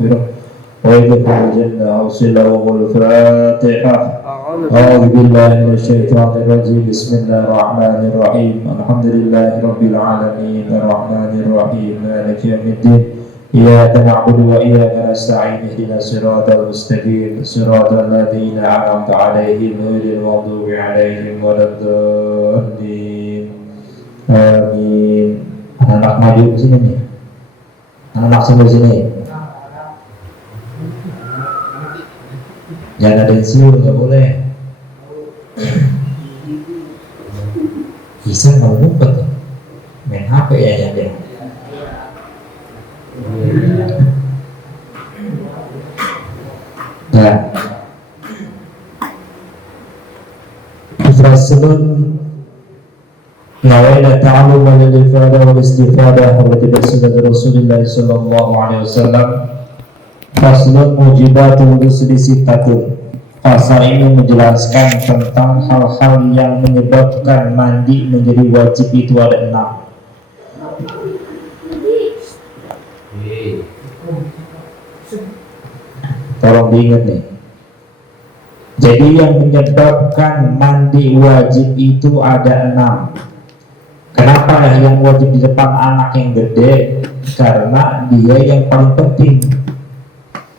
ومغفرة ويدخل الجنة أوصله والفاتحة. أعوذ بالله من الشيطان الرجيم. بسم الله الرحمن الرحيم. الحمد لله رب العالمين الرحمن الرحيم مالك يوم الدين إياك نعبد وإياك نستعين اهدنا الصراط المستقيم صراط الذين أنعمت عليهم غير المغضوب عليهم ولا الضالين آمين. Anak maju ke sini nih, anak sampai sini. Jangan ada yang siul, nggak boleh. Bisa mau ngumpet, main HP ya dia. Nah, faslun nawaina ta'alluma lil ifada wal istifada wa sunnah Rasulullah sallallahu alaihi wasallam. Faslun mujibatul ghusli sittatun. Pasal ini menjelaskan tentang hal-hal yang menyebabkan mandi menjadi wajib itu ada 6. Tolong diingat nih. Jadi yang menyebabkan mandi wajib itu ada 6. Kenapa yang wajib di depan anak yang gede? Karena dia yang paling penting.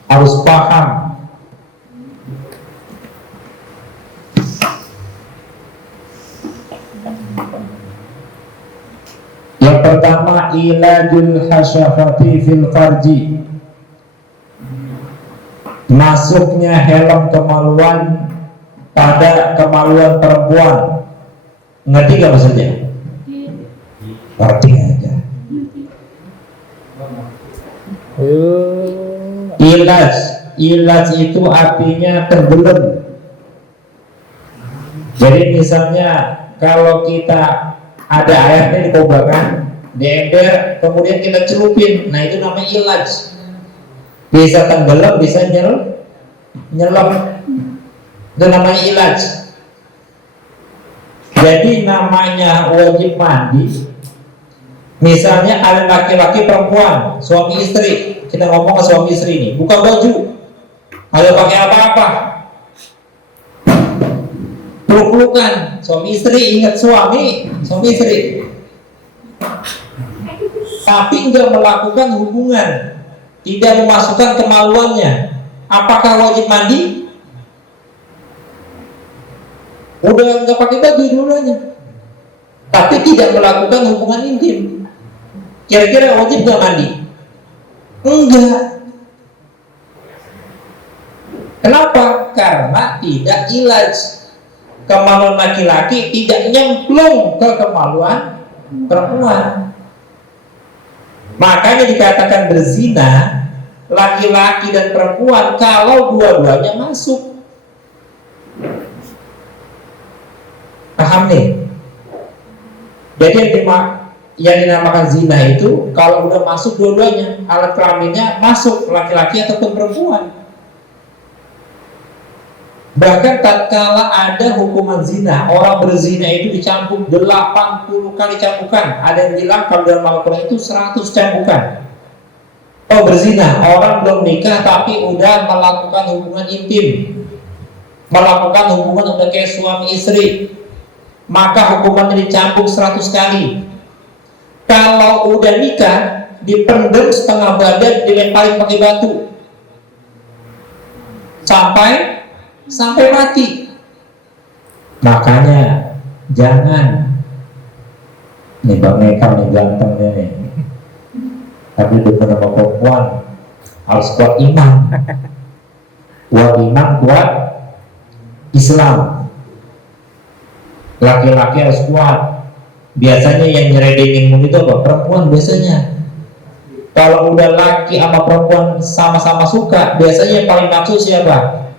Harus paham. Yang pertama, ilajul hasyafati fil farji. Masuknya helm kemaluan pada kemaluan perempuan. Ngerti gak maksudnya? Ngerti aja. Ilaj itu artinya tenggelam. Jadi misalnya kalau kita ada airnya dikobakan, di ember, kemudian kita celupin, nah itu namanya ilaj. Bisa tenggelam, bisa nyelam. Itu namanya ilaj. Jadi namanya wajib mandi. Misalnya ada laki-laki perempuan, suami istri. Kita ngomong ke suami istri ini, buka baju, ada pakai apa-apa, peluk-pelukan. Suami istri ingat suami istri, tapi enggak melakukan hubungan, tidak memasukkan kemaluannya. Apakah wajib mandi? Udah enggak pakai baju dulunya, tapi tidak melakukan hubungan intim. Kira-kira wajib enggak mandi? Enggak. Kenapa? Karena tidak ilaj. Kemaluan laki-laki tidak nyemplung ke kemaluan perempuan. Makanya dikatakan berzina laki-laki dan perempuan kalau dua-duanya masuk. Paham nih? Jadi yang dinamakan zina itu kalau udah masuk dua-duanya, alat kelaminnya masuk, laki-laki ataupun perempuan. Bahkan tatkala ada hukuman zina, orang berzina itu dicambuk 80 kali cambukan. Ada yang bilang kalau dalam Al-Quran itu 100 cambukan. Oh, berzina, orang belum nikah tapi udah melakukan hubungan intim, melakukan hubungan udah kayak suami istri, maka hukumannya dicambuk 100 kali. Kalau udah nikah, dipendem setengah badan, dilemparin pakai batu sampai mati. Makanya jangan nih Bang Eka nih ganteng nih, tapi depan sama perempuan harus kuat iman. Kuat iman, kuat Islam. Laki-laki harus kuat. Biasanya yang nyeredingin itu apa? Perempuan biasanya. Kalau udah laki sama perempuan sama-sama suka, biasanya yang paling nafsu siapa?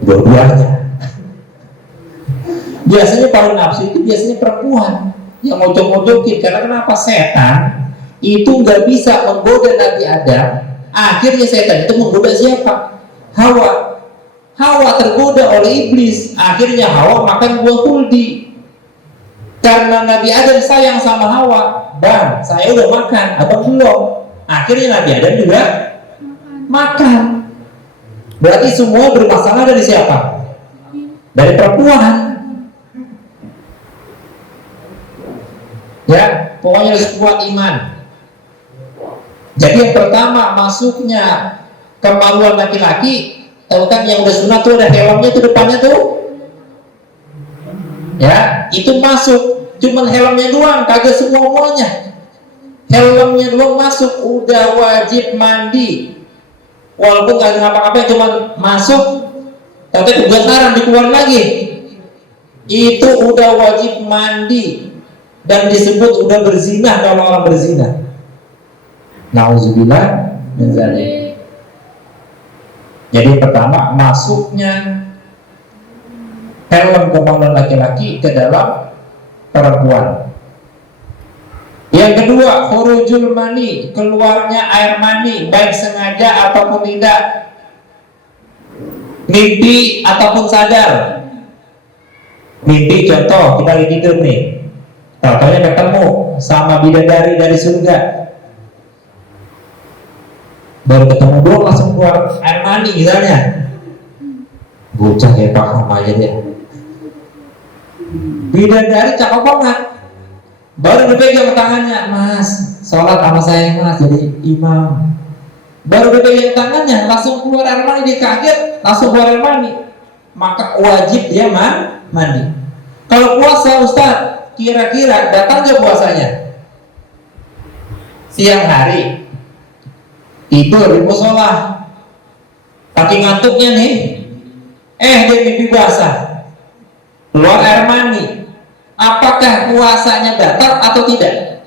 Dua-duanya. Biasanya paling nafsu itu biasanya perempuan yang mojok-mojokin. Karena kenapa? Setan itu nggak bisa menggoda Nabi Adam. Akhirnya setan itu menggoda siapa? Hawa. Hawa tergoda oleh iblis. Akhirnya Hawa makan buah kuldi. Karena Nabi Adam sayang sama Hawa, Bang, saya udah makan, abang belum. Akhirnya Nabi Adam juga makan. Berarti semua bermasalah dari siapa? Dari perempuan. Ya, pokoknya harus kuat iman. Jadi yang pertama masuknya kemaluan laki-laki, tahu kan yang udah sunat tuh ada helmnya tuh depannya tuh. Ya, itu masuk. Cuman helmnya doang, kagak semuanya. Helmnya doang masuk, udah wajib mandi. Walaupun kagak ngapa-ngapain, cuman masuk, tapi kebakaran dikeluarin lagi. Itu udah wajib mandi dan disebut udah berzina kalau orang berzina. Nauzubillah min dzalik. Jadi pertama masuknya helm kemaluan laki-laki ke dalam perempuan. Yang kedua, khurujul mani, keluarnya air mani baik sengaja ataupun tidak, mimpi ataupun sadar. Mimpi contoh, kita lagi tidur nih, tahu-taunya ketemu sama bidadari dari surga, baru ketemu doang langsung keluar air mani misalnya. Bocah kayak paham aja dia. Bidadari cakep banget, baru dipegang tangannya, mas sholat sama saya mas jadi imam. Baru dipegang tangannya langsung keluar air mani, dia kaget langsung keluar air mani, maka wajib dia mandi. Kalau puasa Ustaz, kira-kira datang gak puasanya? Siang hari tidur di musola, saking ngantuknya nih, dia mimpi basah, keluar air mani. Apakah puasanya batal atau tidak?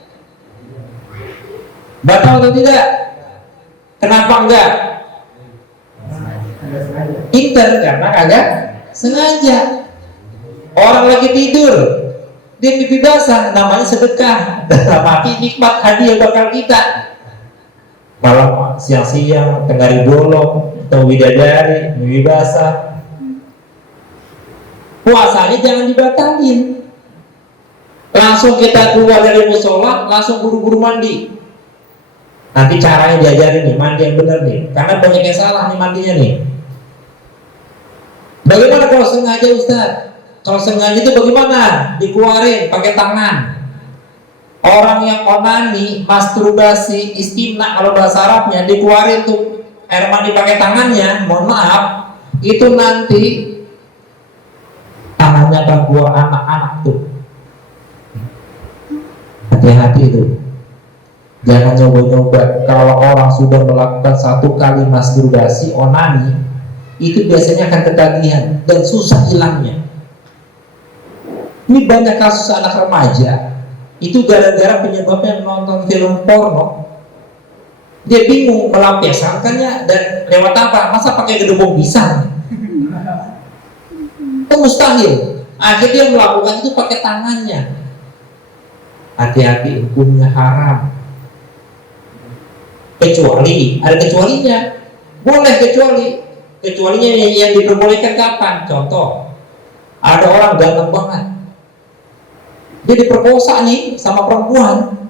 Batal atau tidak? Kenapa enggak? Inter, karena kagak sengaja. Orang lagi tidur, dia mimpi basah, namanya sedekah. Dalam arti nikmat hadiah bakal kita. Malam siang-siang tengah bolong atau bidadari mimpi basah, puasanya jangan dibatalin. Langsung kita keluar dari musola, langsung buru-buru mandi. Nanti caranya diajarin nih, mandi yang benar nih, karena banyak yang salah nih mandinya nih. Bagaimana kalau sengaja Ustaz? Kalau sengaja itu bagaimana? Dikeluarin pakai tangan. Orang yang onani, masturbasi, istimna kalau bahasa Arabnya, dikeluarin tuh air mandi pakai tangannya, mohon maaf, itu nanti tangannya akan buah anak-anak tuh. Hati-hati itu. Jangan nyoba-nyoba. Kalau orang sudah melakukan satu kali masturbasi, onani, itu biasanya akan ketagihan dan susah hilangnya. Ini banyak kasus anak remaja, itu gara-gara penyebabnya menonton film porno. Dia bingung melampiaskannya dan lewat apa? Masa pakai gedebong pisang? Itu mustahil. Akhirnya dia melakukan itu pakai tangannya. Hati-hati, hukumnya haram. Kecuali, ada kecualinya. Boleh kecuali. Kecualinya yang diperbolehkan kapan? Contoh, ada orang ganteng banget, dia diperkosa nih sama perempuan.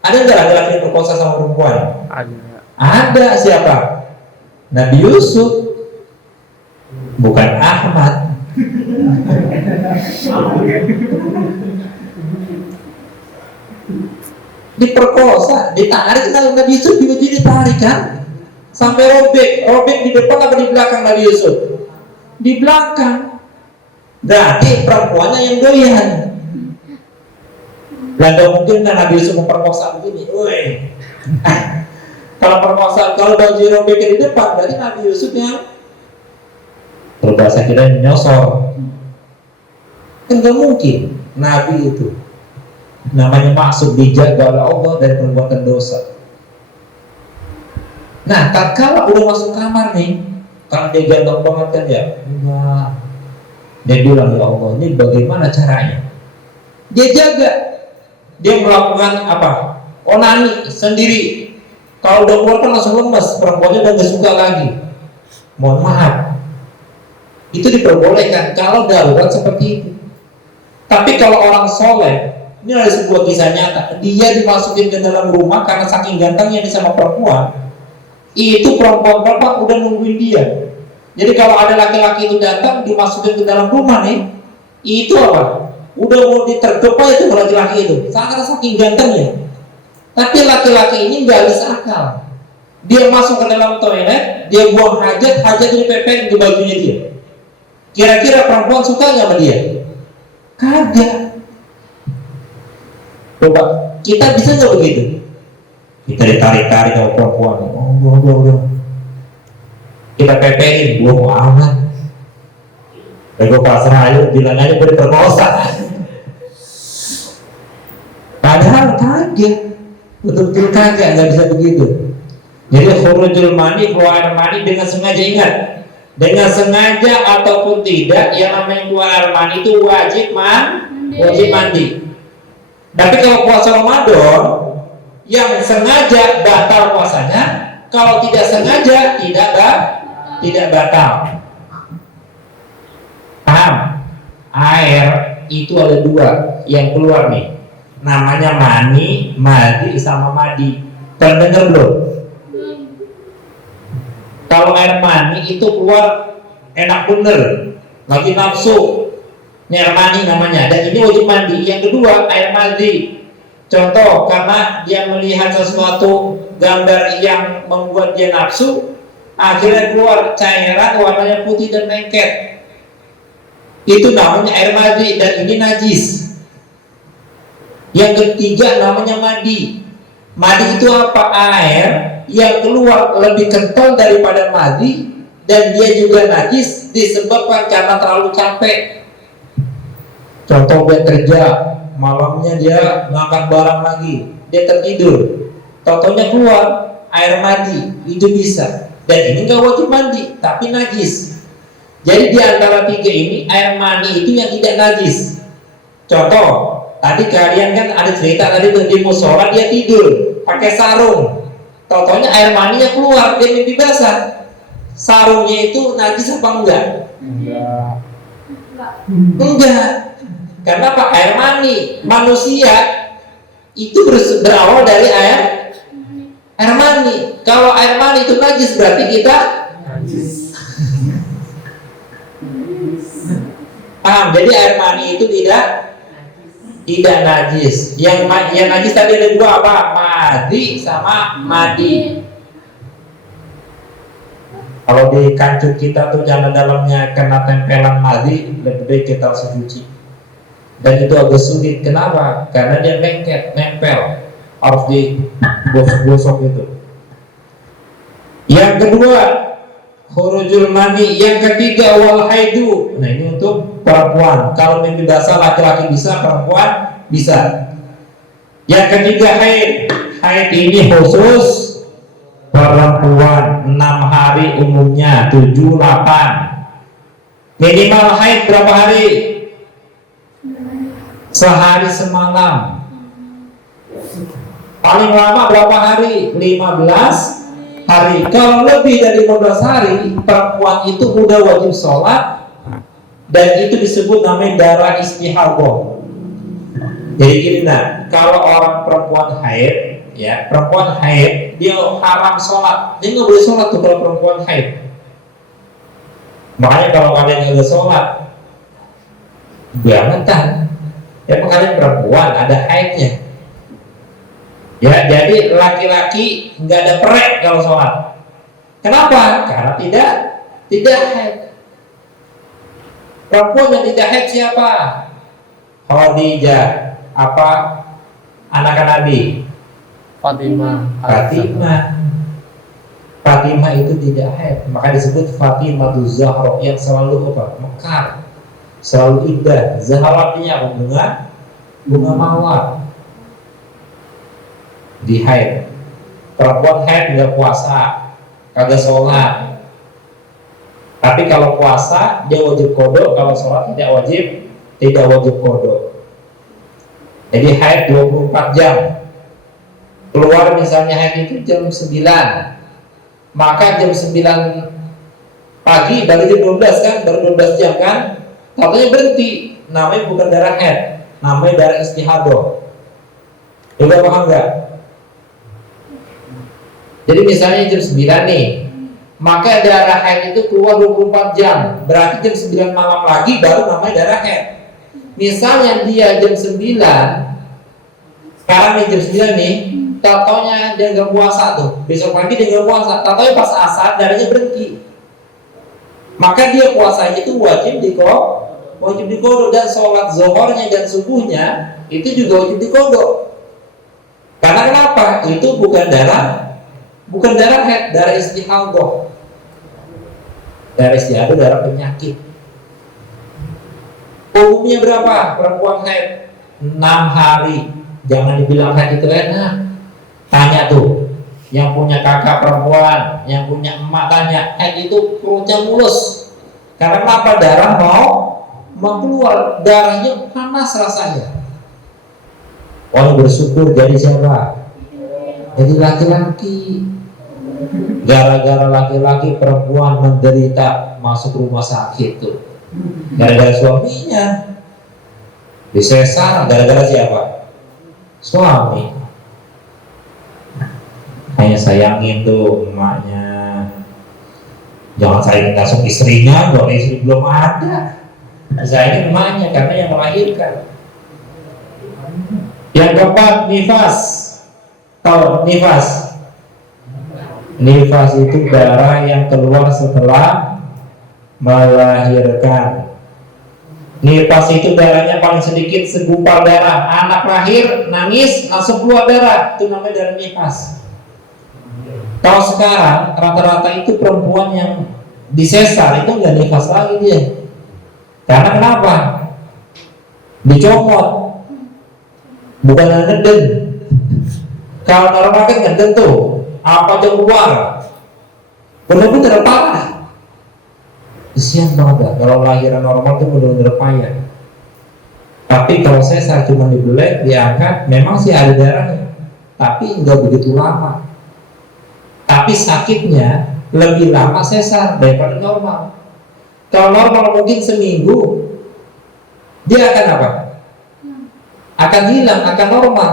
Ada nggak laki-laki diperkosa sama perempuan? Ada. Siapa? Nabi Yusuf, bukan Ahmad. Diperkosa, ditarik. Nabi Yusuf juga ditarik kan, sampai robek di depan apa di belakang Nabi Yusuf? Di belakang. Berarti perempuannya yang doyan. Dan gak mungkin kan Nabi Yusuf memperkosa begini. Kalau perkosaan, kalau baju robek di depan, berarti Nabi Yusuf yang berbahasa kita nyosor. Kan gak mungkin. Nabi itu namanya maksud dijaga oleh Allah dari perbuatan dosa. Nah, tatkala udah masuk kamar nih, kan dia ganteng banget kan ya, dia bilang, ya Allah, ini bagaimana caranya? Dia jaga, dia melakukan apa? Onani sendiri. Kalau udah keluar kan langsung lemes, perempuannya udah gak suka lagi. Mohon maaf, itu diperbolehkan kalau darurat seperti itu. Tapi kalau orang soleh, ini ada sebuah kisah nyata, dia dimasukin ke dalam rumah karena saking gantengnya dia sama perempuan. itu perempuan-perempuan udah nungguin dia. Jadi kalau ada laki-laki itu datang dimasukin ke dalam rumah nih, itu apa? Udah mau ditergepa itu laki-laki itu, sangat saking gantengnya. Tapi laki-laki ini nggak bisa akal. Dia masuk ke dalam toilet, dia buang hajat, hajat dipepet di bajunya dia. Kira-kira perempuan suka nggak sama dia? Kagak. Coba, kita bisa nggak begitu? Kita ditarik-tarik sama perempuan, udah. Kita pepein, belum aman. Gue pasrah aja, bilang aja gue diperkosa. Padahal kaget, betul-betul kaget, nggak bisa begitu. Jadi khurujul mani, keluar air mani dengan sengaja, ingat, dengan sengaja ataupun tidak, yang namanya keluar air mani itu wajib mandi. Tapi kalau puasa Ramadan, yang sengaja batal puasanya, kalau tidak sengaja tidak batal. Paham? Air itu ada dua yang keluar nih, namanya mani, madi sama madi. Kalian dengar belum? Kalau air mani itu keluar enak bener, lagi nafsu, ini air mani namanya, dan ini wajib mandi. Yang kedua air madi. Contoh, karena dia melihat sesuatu gambar yang membuat dia nafsu, akhirnya keluar cairan warnanya putih dan lengket. Itu namanya air madi dan ini najis. Yang ketiga namanya madi. Madi itu apa? Air yang keluar lebih kental daripada madi dan dia juga najis disebabkan karena terlalu capek. Contoh, dia kerja, malamnya dia ngangkat barang lagi, dia tertidur, contohnya keluar air madi, itu bisa. Dan ini nggak wajib mandi, tapi najis. Jadi di antara tiga ini air mani itu yang tidak najis. Contoh, tadi kalian kan ada cerita tadi tuh di musola dia tidur pakai sarung, contohnya air maninya keluar, dia mimpi basah. Sarungnya itu najis apa enggak? Enggak. Karena apa? Air mani. Manusia itu berawal dari air mani. Kalau air mani itu najis, berarti kita najis. Paham? Jadi air mani itu tidak najis. Yang najis tadi ada dua, apa? Madi sama madi. Kalau di kancut kita tuh jangan dalamnya kena tempelan madi, lebih baik kita harus cuci. Dan itu agak sulit. Kenapa? Karena dia lengket, nempel, harus digosok-gosok itu. Yang kedua khurujul mani. Yang ketiga wal haidu. Nah ini untuk perempuan. Kalau mimpi basah laki-laki bisa, perempuan bisa. Yang ketiga haid. Haid ini khusus perempuan, 6 hari umumnya, 7, 8. Minimal haid berapa hari? Sehari semalam. Paling lama berapa hari? 15 hari. Kalau lebih dari 15 hari, perempuan itu udah wajib sholat, dan itu disebut namanya darah istihadah. Jadi gini, nah, kalau orang perempuan haid, ya, perempuan haid dia haram sholat, dia nggak boleh sholat tuh kalau perempuan haid. Makanya kalau kalian nggak sholat, bangetan. Ya, kalian perempuan ada haidnya. Ya, jadi laki-laki nggak ada perek kalau sholat. Kenapa? Karena tidak haid. Perempuan yang tidak haid siapa? Khadijah, apa? Anak Nabi Fatimah itu tidak haid, maka disebut Fatimah Zahra, yang selalu apa? Mekar, selalu indah. Zahra artinya bunga mawar. Di haid. Perempuan haid nggak puasa, kagak sholat. Tapi kalau puasa dia wajib qada, kalau sholat tidak wajib qada. Jadi haid 24 jam. Keluar misalnya haid itu jam 9, maka jam 9 pagi baru jam 12 kan, baru 12 jam kan, katanya berhenti. Namanya bukan darah haid, namanya darah istihadah. Udah paham nggak? Jadi misalnya jam 9 nih, maka darah haid itu keluar 24 jam. Berarti jam 9 malam lagi baru namanya darah haid. Misalnya dia jam 9, sekarang nih jam 9 nih, tau-taunya dia nggak puasa tuh. Besok pagi dia nggak puasa, tau-taunya pas asar darahnya berhenti. Maka dia puasanya itu wajib dikodok, dan sholat zuhurnya dan subuhnya itu juga wajib dikodok. Karena kenapa? Itu bukan darah haid, darah istihadah. Darah istihadah darah penyakit. Umumnya berapa perempuan haid? 6 hari. Jangan dibilang haid itu enak. Tanya tuh yang punya kakak perempuan, yang punya emak, tanya, haid itu perutnya mulus. Karena apa? Darah mau keluar, darahnya panas rasanya. Oh, bersyukur jadi siapa? Jadi laki-laki. Gara-gara laki-laki, perempuan menderita masuk rumah sakit tuh. Gara-gara suaminya disesar, gara-gara siapa? Suami. Hanya sayangin tuh emaknya, jangan sayangin langsung istrinya, kalau istri belum ada. Sayangin emaknya karena yang melahirkan. Yang keempat, nifas. Tahu nifas? Nifas itu darah yang keluar setelah melahirkan. Nifas itu darahnya paling sedikit segumpal darah. Anak lahir, nangis, langsung keluar darah. Itu namanya darah nifas. Kalau sekarang rata-rata itu perempuan yang disesar itu nggak nifas lagi dia. Karena kenapa? Dicomot, bukan ngeden. Kalau normal kan ngeden tuh, apa aja keluar, benar-benar parah. Kesian banget kalau lahiran normal tuh benar-benar payah. Tapi kalau sesar cuma dibelek, diangkat, memang sih ada darahnya, tapi nggak begitu lama. Tapi sakitnya lebih lama sesar daripada normal. Kalau normal mungkin seminggu, dia akan apa? Akan hilang, akan normal.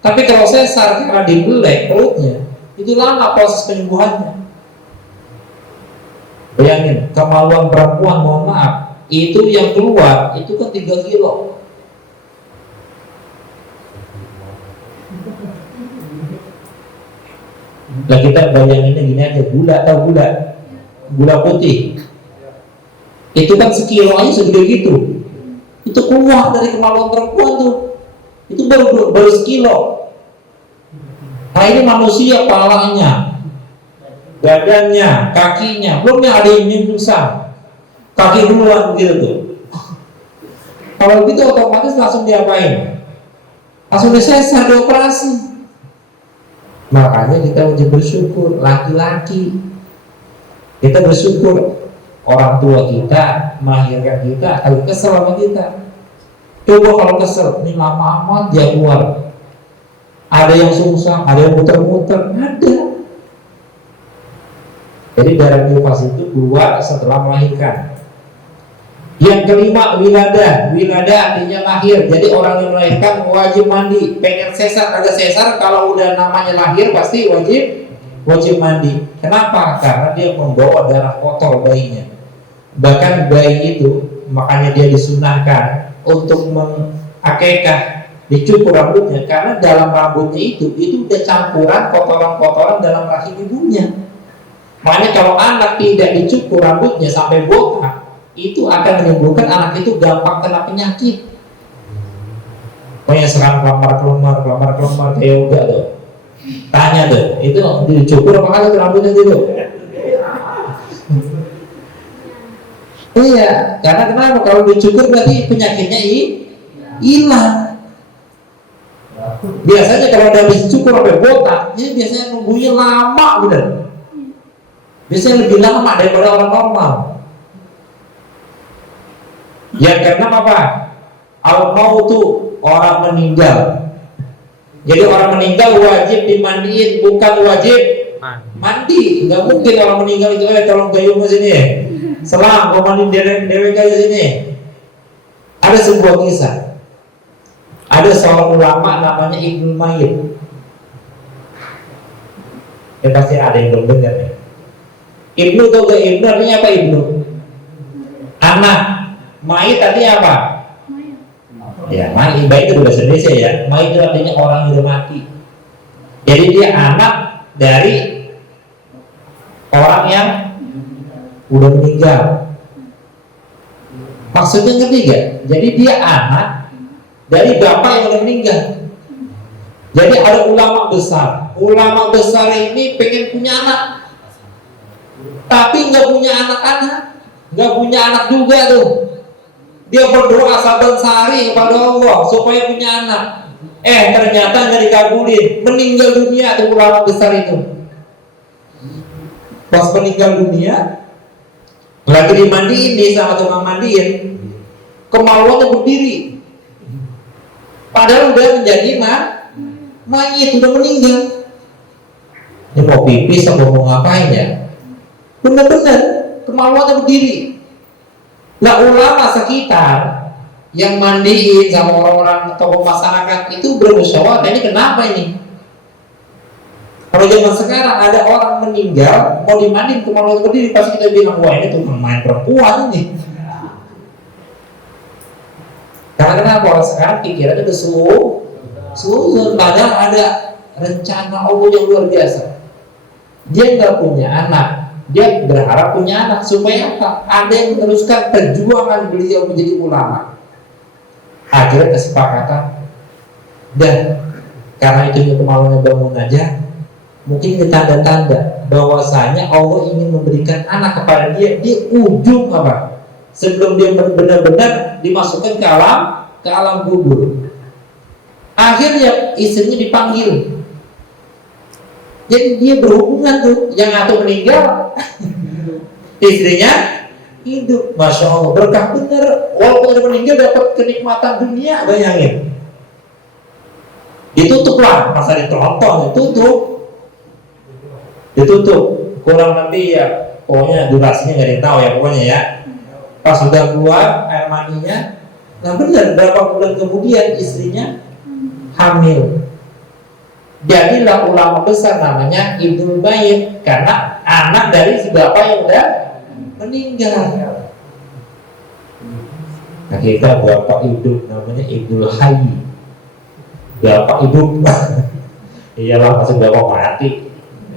Tapi kalau sesar karena dibelek perutnya, itu lama proses penyembuhannya. Bayangin, kemaluan perempuan, mohon maaf, itu yang keluar itu kan 3 kilo. Nah kita bayanginnya gini aja, gula putih itu kan sekilo aja segede gitu, itu keluar dari kemaluan perempuan tuh, itu baru sekilo. Nah ini manusia, kepalanya, badannya, kakinya, belum yang ada yang nyungsang, kaki duluan gitu tuh. Kalau gitu otomatis langsung diapain? Langsung disesar, dioperasi. Makanya kita wajib bersyukur, laki-laki kita bersyukur orang tua kita melahirkan kita, kalau kesel sama kita. Coba kalau kesel, ini lama amat dia keluar. Ada yang sungsang, ada yang muter-muter, ada. Jadi darah nifas itu keluar setelah melahirkan. Yang kelima, wilada. Wilada artinya lahir. Jadi orang yang melahirkan wajib mandi. Pengen sesar, agak sesar, kalau udah namanya lahir pasti wajib mandi. Kenapa? Karena dia membawa darah kotor bayinya. Bahkan bayi itu, makanya dia disunahkan untuk mengakekah, dicukur rambutnya, karena dalam rambutnya itu udah campuran kotoran-kotoran dalam rahim ibunya. Makanya kalau anak tidak dicukur rambutnya sampai botak, itu akan menimbulkan anak itu gampang kena penyakit. Pokoknya sekarang kelamar kayak yoga tuh. Tanya tuh, itu dicukur apa kali rambutnya gitu? Iya, karena kenapa? Kalau dicukur berarti penyakitnya hilang. Biasanya kalau udah dicukur sampai botak, ini biasanya nunggunya lama bener. Biasanya lebih lama daripada orang normal. Ya karena apa? Al-mautu, orang meninggal. Jadi orang meninggal wajib dimandiin, bukan wajib mandi. Nggak mungkin orang meninggal itu tolong gayung ke sini, selang kau mandi dewek kayu sini. Ada sebuah kisah. Ada seorang ulama namanya Ibnu Mayyid. Ya pasti ada yang belum dengar nih. Ibnu tuh ke ibnu artinya apa ibnu? Anak. Mayit artinya apa? Ya, mayit baik itu bahasa Indonesia ya. Mayit itu artinya orang yang sudah mati. Jadi dia anak dari orang yang udah meninggal. Maksudnya ngerti gak? Jadi dia anak dari bapak yang udah meninggal. Jadi ada ulama besar. Ulama besar ini pengen punya anak, tapi nggak punya anak-anak, nggak punya anak juga tuh. Dia berdoa saban sehari kepada Allah supaya punya anak. Ternyata nggak dikabulin, meninggal dunia tuh ulama besar itu. Pas meninggal dunia, lagi dimandiin nih sama tukang mandiin, kemaluannya berdiri. Padahal udah menjadi mayit, udah meninggal. Ini mau pipis atau mau ngapain ya? Benar-benar kemaluannya berdiri. Nah ulama sekitar yang mandiin sama orang-orang tokoh masyarakat itu bermusyawarah, ini kenapa ini? Kalau zaman sekarang ada orang meninggal mau dimandiin kemaluannya berdiri, pasti kita bilang wah ini tuh main perempuan ini. Karena kenapa orang sekarang pikirannya udah susun, padahal ada rencana Allah yang luar biasa. Dia nggak punya anak, dia berharap punya anak supaya apa? Ada yang meneruskan perjuangan beliau menjadi ulama. Akhirnya kesepakatan, dan karena itu kemaluannya bangun aja, mungkin ini tanda-tanda bahwasanya Allah ingin memberikan anak kepada dia di ujung apa? Sebelum dia benar-benar dimasukkan ke alam kubur. Akhirnya istrinya dipanggil. Jadi dia berhubungan tuh, yang satu meninggal, istrinya hidup. Masya Allah, berkah bener. Walaupun udah meninggal dapat kenikmatan dunia, bayangin. Ditutuplah, masa ditonton, ditutup. Kurang lebih ya, pokoknya durasinya nggak ada yang tahu ya pokoknya ya. Pas sudah keluar air maninya, nah benar berapa bulan kemudian istrinya hamil. Jadilah ulama besar namanya Ibnu Bayyid karena anak dari si bapak yang udah meninggal. Nah kita bapak hidup namanya Ibnu Hayy, bapak hidup. Iyalah masih bapak mati,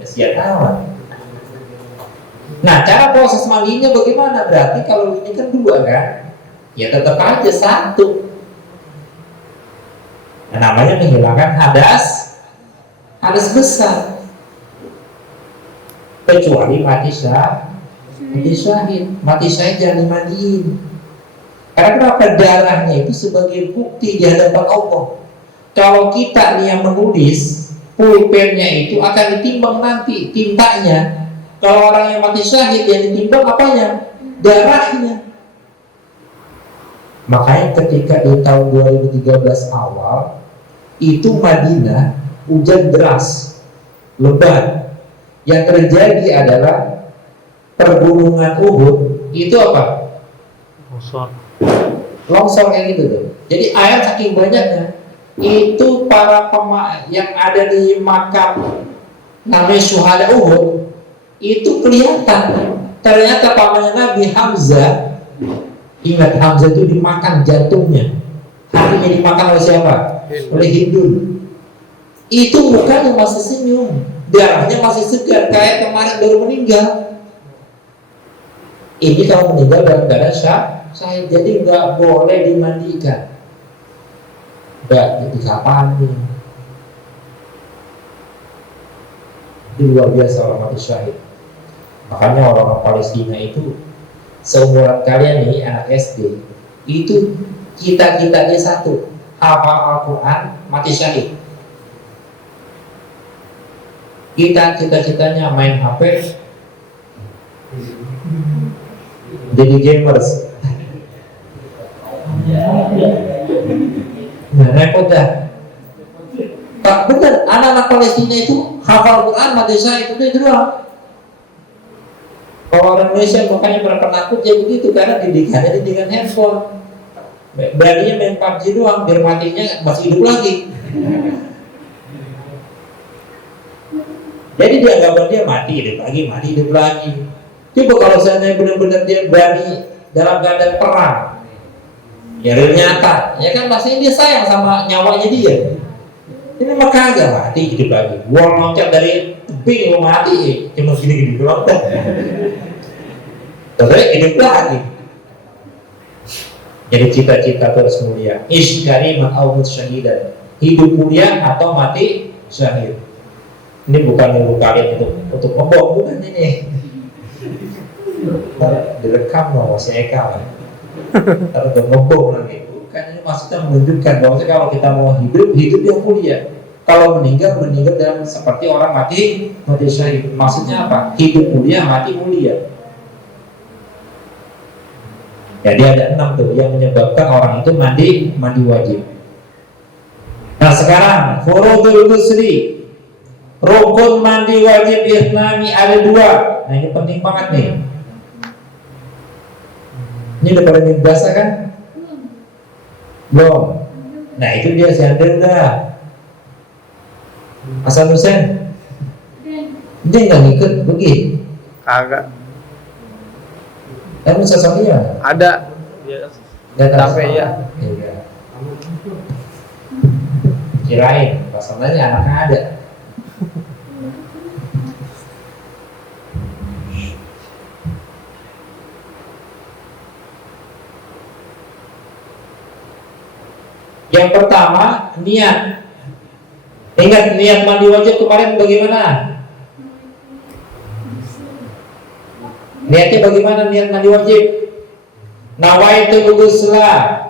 siap amat. Nah cara proses mandinya bagaimana? Berarti kalau ini kan dua kan, ya tetap aja satu. Nah, namanya menghilangkan hadas besar, kecuali mati syahid jangan dimandiin. Karena kenapa? Darahnya itu sebagai bukti di hadapan Allah. Kalau kita nih yang menulis, pulpennya itu akan ditimbang nanti tintanya. Kalau orang yang mati syahid yang ditimbang apanya? Darahnya. Makanya ketika di tahun 2013 awal itu Madinah hujan deras, lebat. Yang terjadi adalah pergunungan Uhud itu apa? Longsor kayak gitu tuh. Jadi air saking banyaknya itu para yang ada di makam namanya syuhada Uhud itu kelihatan. Ternyata pamannya Nabi Hamzah, ingat Hamzah itu dimakan jantungnya, hatinya dimakan oleh siapa? Oleh Hindun. Itu mukanya masih senyum, darahnya masih segar kayak kemarin baru meninggal. Ini kalau meninggal dalam keadaan syahid, jadi nggak boleh dimandikan, nggak dikafani. Itu luar biasa orang mati syahid. Makanya orang-orang Palestina itu seumuran kalian nih anak SD itu cita-citanya satu, hafal Al-Quran, mati syahid. Kita cita-citanya main HP, jadi gamers. Nah, repot dah. Tak benar, anak-anak Palestina itu hafal Quran, mati syahid itu doang. Kalau orang Indonesia makanya pernah penakut ya begitu, karena didikannya didikan handphone. Beraninya main PUBG doang, biar matinya masih hidup lagi. Jadi dianggap dia mati hidup lagi, mati hidup lagi. Coba kalau seandainya benar-benar dia berani dalam keadaan perang, ya real nyata, ya kan pasti dia sayang sama nyawanya dia. Ini mah kagak mati hidup lagi. Gua loncat dari tebing mau mati, cuma gini-gini doang. Terus hidup lagi. Jadi cita-cita terus mulia. Ish kariman aw mut syahidan. Hidup mulia atau mati syahid. Ini bukan ilmu kalian untuk ngomong, bukan ini. Direkam loh si Eka. Kalau untuk ngomong lagi. Bukan, ini maksudnya menunjukkan bahwa kalau kita mau hidup yang mulia. Kalau meninggal dalam seperti orang mati syahid. Maksudnya apa? Hidup mulia, mati mulia. Jadi ada 6 tuh yang menyebabkan orang itu mandi wajib. Nah sekarang furudul ghusli, rukun mandi wajib ithnani ada 2. Nah ini penting banget nih. Ini udah pada biasa kan? Belum. Nah itu dia si Andre udah. Hasan Hussein dia nggak ngikut pergi? Kagak. Kamu sosoknya Ada. Tapi ya. Iya. Kirain, pasalnya anaknya ada. Yang pertama, niat. Ingat niat mandi wajib kemarin bagaimana? Niatnya bagaimana niat mandi wajib? Nawaitul ghusla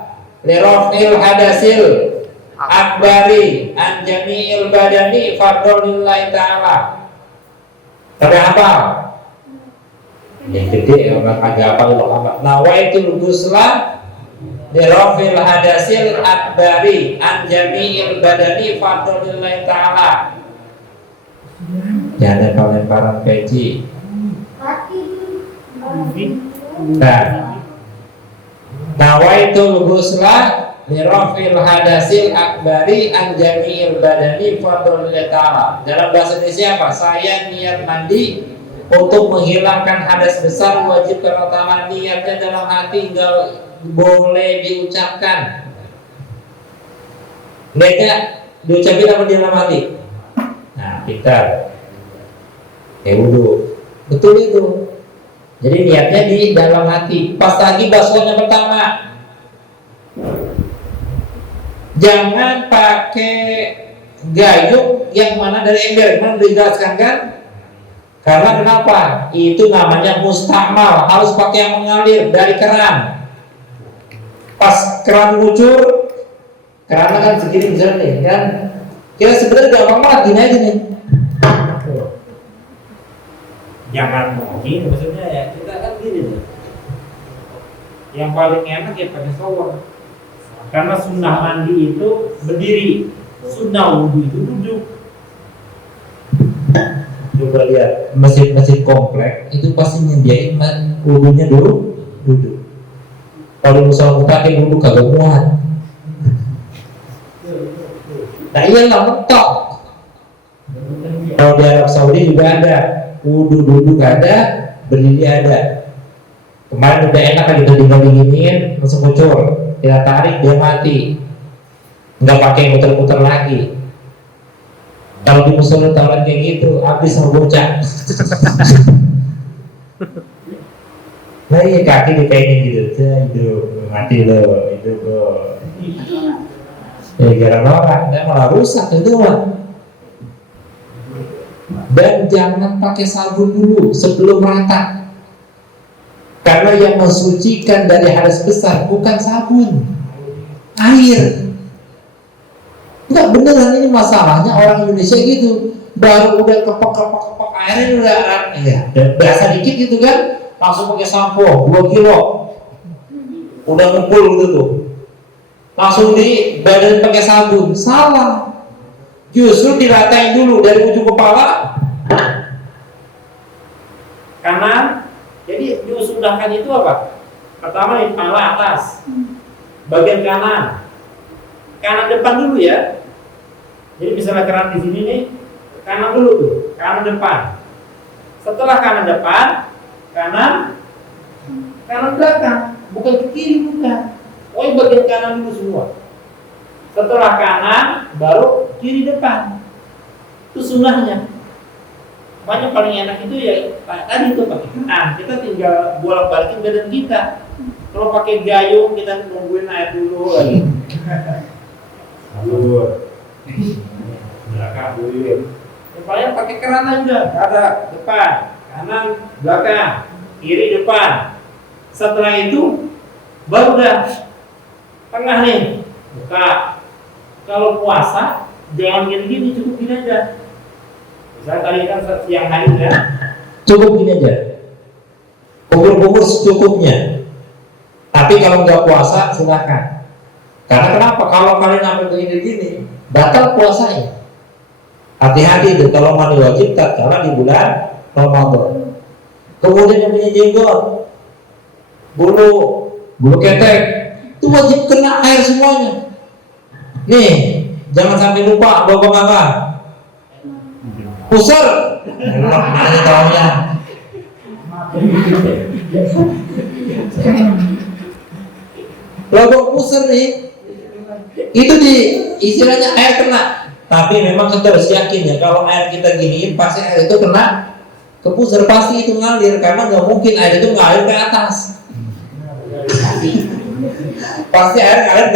li raf'il hadasil akbari an jami'il badani fardhu lillahi ta'ala. Tapi apa? Yang gede orang agak apa lu apa? Nawaitul ghusla li raf'il hadasil akbari an jami'il badani fardhu lillahi ta'ala. Jangan lempar-lemparan peci. Nah, nawaitul ghusla li raf'il hadasil akbari an jami'il badani fardhu lillahi ta'ala. Dalam bahasa Indonesia apa? Saya niat mandi untuk menghilangkan hadas besar wajib karena ta'ala. Niatnya dalam hati, enggak boleh diucapkan. Niatnya diucapin apa di dalam hati? Nah, pintar. Wudu. Betul itu. Jadi niatnya di dalam hati. Pas lagi basuhan yang pertama, jangan pakai gayung yang mana dari ember. Mana dijelaskan kan? Karena kenapa? Itu namanya mustakmal. Harus pakai yang mengalir dari keran. Pas keran ngucur, kerannya kan segini besar nih kan? Kita sebenarnya gampang banget gini aja nih. Jangan mungkin, maksudnya ya kita kan gini nih. Yang paling enak ya pakai shower. Karena sunnah mandi itu berdiri, sunnah wudhu itu duduk. Coba lihat masjid-masjid komplek itu pasti nyediain wudhunya duduk. Kalau misalnya mutakin wudhu kagak muat. Nah iyalah mentok. Kalau di Arab Saudi juga ada. Wudhu duduk ada, berdiri ada. Kemarin udah enak kan kita tinggal diginiin, langsung bocor. Kita tarik dia mati. Nggak pakai muter-muter lagi. Kalau di musola tawaran kayak gitu, habis sama bocah. Nah iya kaki dipengin gitu, hidup mati lo, hidup lo. Ya gara norak, dia malah rusak itu mah. Dan jangan pakai sabun dulu sebelum rata. Karena yang mensucikan dari hadas besar bukan sabun, air. Enggak beneran ini masalahnya orang Indonesia gitu. Baru udah kepok airnya udah ya, berasa dikit gitu kan, langsung pakai sampo 2 kilo. Udah ngumpul gitu tuh. Langsung di badan pakai sabun. Salah. Justru diratain dulu dari ujung kepala kanan. Jadi diusudahkan itu apa? Pertama di kepala atas, bagian kanan depan dulu ya. Jadi misalnya keran di sini nih, kanan dulu tuh, kanan depan. Setelah kanan depan, kanan belakang, bukan ke kiri, bukan. Oh, bagian kanan dulu semua. Setelah kanan, baru kiri depan. Itu sunnahnya. Makanya paling enak itu ya tadi itu pakai kanan. Kita tinggal bolak-balikin badan kita. Kalau pakai gayung kita nungguin air dulu lagi. Belakang dulu. Supaya pakai keran aja, ada depan, kanan, belakang, kiri, depan. Setelah itu baru udah tengah nih, buka. Kalau puasa jangan gini-gini, cukup gini aja. Misalnya tadi kan siang hari ya, cukup gini aja. Ukur-ukur secukupnya. Tapi kalau nggak puasa silakan. Karena kenapa? Kalau kalian sampai begini-gini, batal puasanya. Hati-hati itu kalau mandi wajib tatkala di bulan Ramadan. Kemudian yang punya jenggot, bulu ketek, itu wajib kena air semuanya. Nih, jangan sampai lupa lubang apa? Pusar. Nanti taunya. Lubang pusar nih, itu di istilahnya air kena. Tapi memang kita harus yakin ya, kalau air kita giniin pasti air itu kena ke pusar, pasti itu ngalir, karena nggak mungkin air itu ngalir ke atas. Pasti air ngalir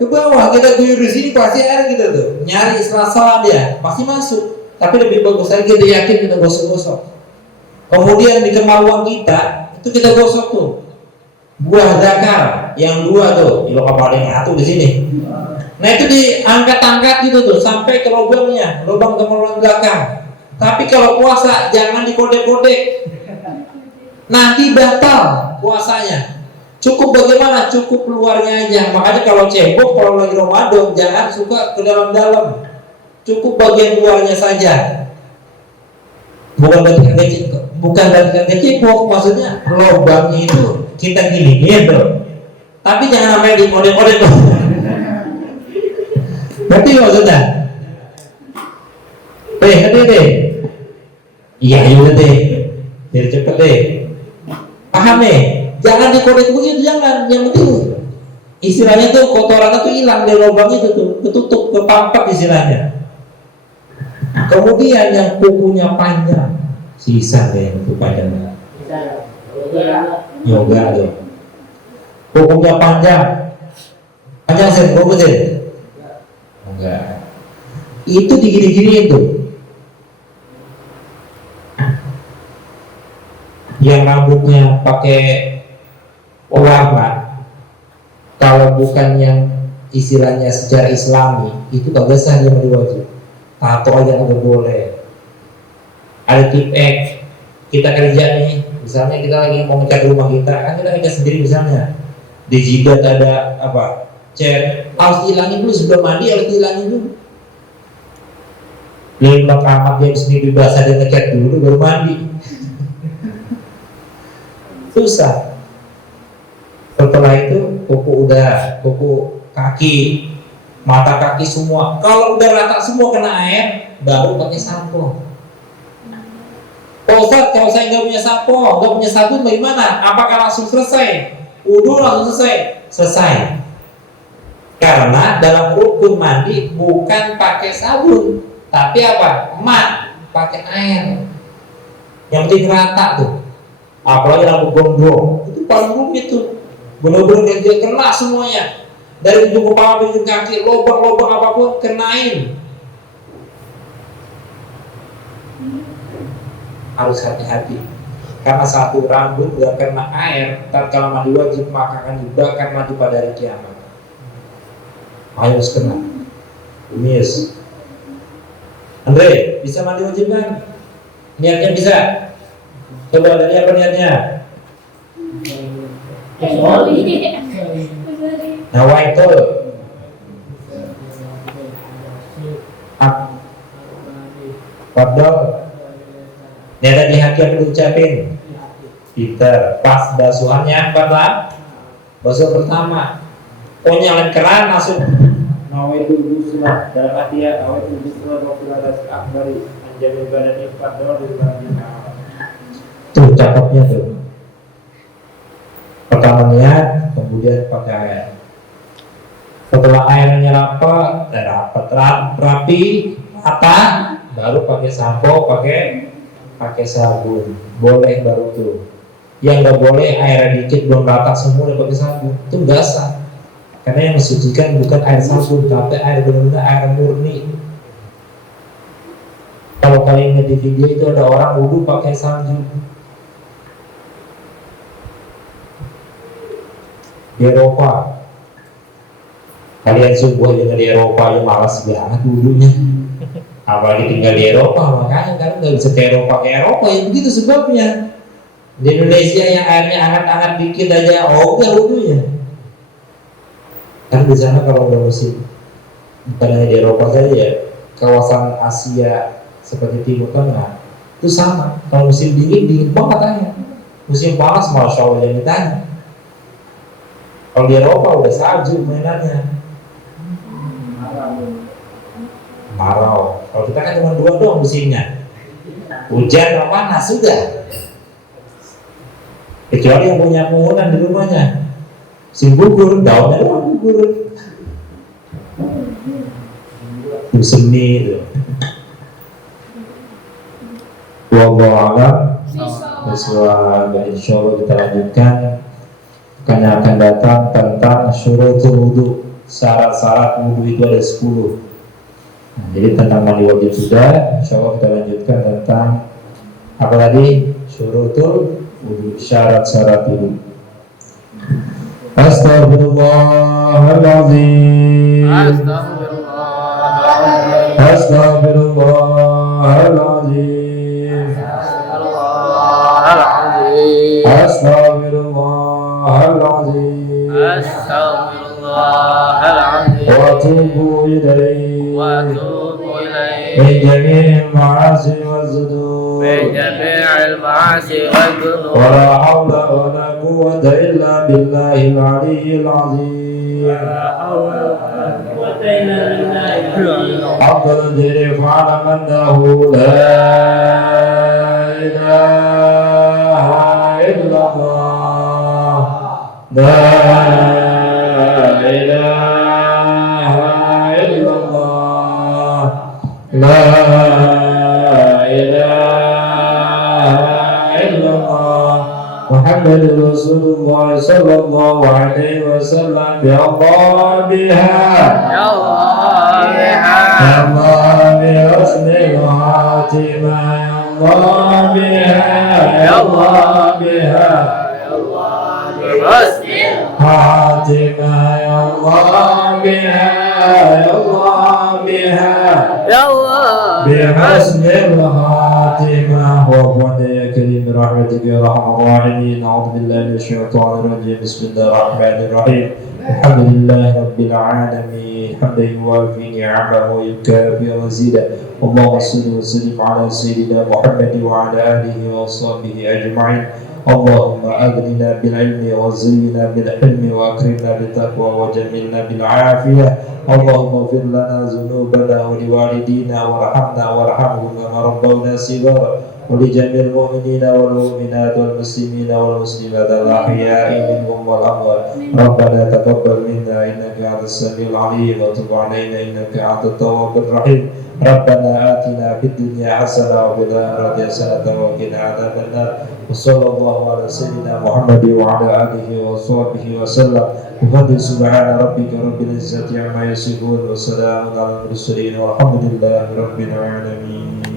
ke bawah. Kita guyur di sini pasti air gitu tuh, nyari sela-sela dia pasti masuk. Tapi lebih bagus lagi kita yakin kita gosok-gosok. Kemudian di kemaluan kita itu kita gosok tuh buah zakar yang dua tuh, di lokal paling satu di sini. Nah itu diangkat-angkat gitu tuh sampai ke lubangnya, lubang kemaluan belakang. Tapi kalau puasa jangan dikodek-kodek, nanti batal puasanya. Cukup bagaimana? Cukup luarnya aja. Makanya kalau cebok, kalau lagi Ramadan jangan suka ke dalam-dalam. Cukup bagian luarnya saja. Bukan berarti cebok, maksudnya lubangnya itu kita gini gitu. Tapi jangan sampai dikodek-kodek tuh. Berarti maksudnya ngerti deh? Iya juga deh, biar cepet deh. Paham nih? Jangan dikodek begitu, jangan. Yang penting istilahnya tuh kotorannya tuh hilang dari lubang itu tuh, ketutup, kepampat istilahnya. Kemudian yang kukunya panjang, sisa deh kuku panjang. Yoga tuh. Kukunya panjang sih, kuku sih. Enggak. Itu digini-gini itu. Yang rambutnya pakai warna, kalau bukan yang istilahnya secara Islami, itu kagak sah dia mandi wajib. Tato aja kagak boleh. Ada tip X, kita kerja nih, misalnya kita lagi mau ngecat rumah kita, kan kita ngecat sendiri misalnya. Di jidat ada apa? Cat, harus hilangin dulu sebelum mandi, harus hilangin dulu. Lima kamar dia sendiri basah dan ngecat dulu baru mandi. Susah. Setelah itu kuku kaki, mata kaki semua. Kalau udah rata semua kena air, baru pakai sampo. Ustaz, kalau saya nggak punya sampo, nggak punya sabun, bagaimana? Apakah langsung selesai? Udah langsung selesai? Selesai. Karena dalam rukun mandi bukan pakai sabun, tapi apa? Mat, pakai air. Yang penting rata tuh. Apalagi rambut gondrong, itu paling rumit tuh. Bener-bener dia kena semuanya. Dari ujung kepala, ujung kaki, lubang-lubang apapun kenain. Harus hati-hati. Karena satu rambut gak kena air, tatkala mandi wajib maka akan dibakar mati pada hari kiamat. Harus kena. Miss Andre, bisa mandi wajib kan? Niatnya bisa? Coba dari apa niatnya? Nawaitul Fadol. Niatnya di hati apa diucapin? Peter. Pas basuhannya apa? Basuh pertama. Oh nyalain keran langsung. Nawaitul busra dalam hati ya. Nawaitul busra wa filadas akbari menjaga badan infak doang di bulan Ramadan. Tuh cakepnya tuh. Pertama niat, kemudian pakai air. Setelah airnya rapi, rata, baru pakai sampo, pakai sabun. Boleh baru tuh. Yang nggak boleh airnya dikit belum rata semua udah pakai sabun, itu nggak sah. Karena yang mensucikan bukan air sabun, tapi air benar-benar air murni. Kalau kalian lihat di video itu ada orang wudhu pakai salju. Di Eropa, kalian subuh aja di Eropa ya malas banget wudhunya. Apalagi tinggal di Eropa, makanya kalian nggak bisa ke Eropa ya begitu sebabnya. Di Indonesia yang airnya hangat-hangat dikit aja, ogah wudhunya. Kan di sana kalau udah musim, bukan hanya di Eropa saja ya, kawasan Asia seperti Timur Tengah itu sama. Kalau musim dingin banget katanya, musim panas masya Allah yang ditanya. Kalau di Eropa udah salju mainannya, marau. Kalau kita kan cuma dua doang musimnya, hujan atau panas sudah. Kecuali yang punya pohon di rumahnya, musim gugur, daunnya doang gugur. Seni itu. Wallahu a'lam bishawab. Insyaallah kita lanjutkan pekan yang akan datang tentang syurutul wudu. Syarat-syarat wudu itu ada 10. Nah, jadi tentang mandi wajib sudah. Insyaallah kita lanjutkan tentang apa tadi? Syurutul wudu, syarat-syarat wudu. Astaghfirullahaladzim. Astaghfirullahaladzim. Astaghfirullahaladzim. Wa atubu ilayhi min jami'il ma'asi waz-dzunub. Wa la hawla wa la quwwata illa billahil aliyyil azim. أفضل الذكر فاعلم أنه لا إله إلا الله. لا إله إلا الله. لا إله إلا الله. محمد رسول الله صلى الله عليه وسلم. يا الله بها يا الله بحسن الخاتمة. يا الله بها يا الله بها بحسن الخاتمة. يا الله بها يا الله بها بحسن الخاتمة. وفقنا يا كريم برحمتك يا ارحم الراحمين. اعوذ بالله من الشيطان الرجيم. بسم الله الرحمن الرحيم. الحمد لله رب العالمين حمدا يوافي نعمه ويكافئ مزيدا. اللهم صل وسلم على سيدنا محمد وعلى اله وصحبه اجمعين. اللهم اغننا بالعلم وزينا بالحلم واكرمنا بالتقوى وجملنا بالعافيه. اللهم اغفر لنا ذنوبنا ولوالدينا وارحمنا وارحمهم كما ربونا صغارا. ولجميع المؤمنين والمؤمنات والمسلمين والمسلمات الأحياء منهم والأموات. ربنا تقبل منا إنك أنت السميع العليم وتب علينا إنك أنت التواب الرحيم. ربنا آتنا في الدنيا حسنة وفي الآخرة حسنة وقنا عذاب النار. وصلى الله على سيدنا محمد وعلى آله وصحبه وسلم. بفضل سبحان ربك رب العزة عما يصفون وسلام على المرسلين والحمد لله رب العالمين.